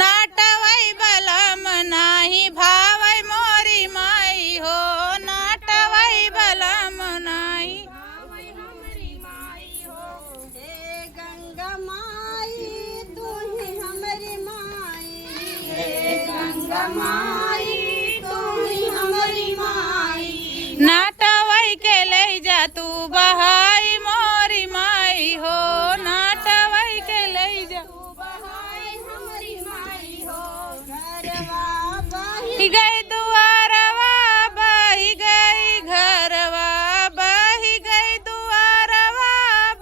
नाटवै बलम नाही भावै मोरी माई हो, नाटवै बलम नाही भावै हमरी माई हो। हे गंगा माई तू ही हमरी माई, हे गंगा माई तू ही हमरी माई, नाटवै के ले जा तू बहाई मोरी माई हो, नाटवै के ले जा बही गई दुआरवा बही गई घरवा, बही गई दुआरवा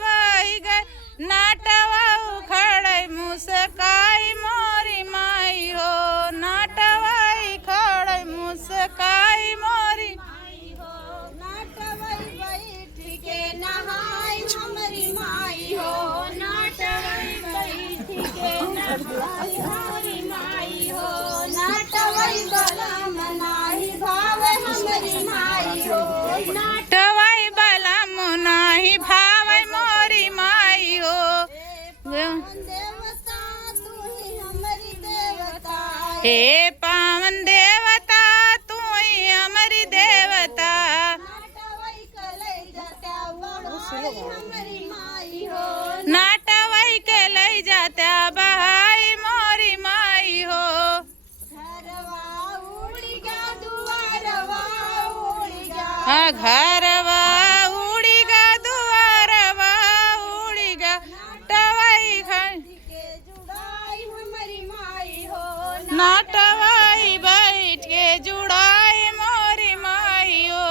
बही गई नाटवा उखड़ै मुस्काई मोरी माई हो, नाटवा खड़ै मुस्काई मोरी माई हो। नाटवै बैठ के नहाई हमरी माई हो, नाटवै बैठ के नहाई मोरी माई हो, नाटवै बलम नाही भावै हमरी माई हो। नाटवै बलम नाही भावै मोरी माई हो। देवता तू ही हमरी देवता, हे पावन देवता तू ही हमारी देवता, नाटवै कलै जात्या बहाई हमरी माई हो। नाटवै के ले जात्या बहाई मोरी माई हो। घरवा उड़ी गा दुआरवा उड़ी गा, घरवा उड़ी गा दुआरवा उड़ी गा टवै के जुड़ाई हमरी माई हो। नाटवै बैठ के जुड़ाई मोरी माई हो,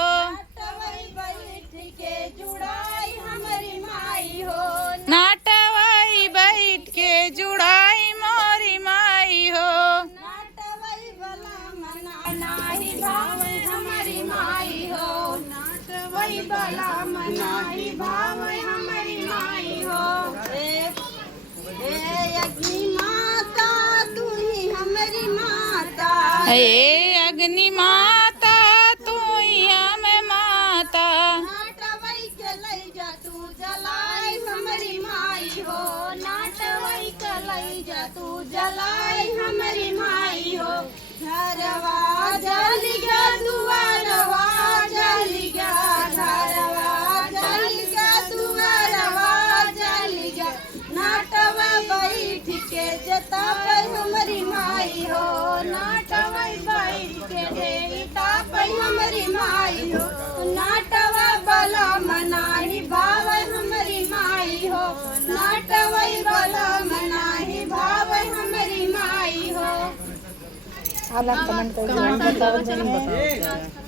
नाटवै बैठ के जुड़ाई हमरी माई हो। नाटवै बैठ के जुड़ाई मोरी माई हो। नाटवै बलम नाही भावै हमरी माई हो, नाटवै बलम नाही भावै हमरी माई हो। हे अग्नि माता तू ही हमरी माता, हे अग्नि माता तू ही हमें माता, नाटवै के लै जा तू जलाई हमरी माई हो, नाटवै के लै जा तू जलाई हमरी माई हो। घरवा जली गा दुआरवा जली गा, घरवा जली गा दुआरवा जली गा, नाटवा बैठ के जतापै हमरी माई हो, नाटवै बैठ के जतापै हमरी माई हो। नाटवा बलम नाही भावै हमरी माई हो, नाटवै बलम नाही भावै हमरी माई हो। आप कमेंट करके बताओ।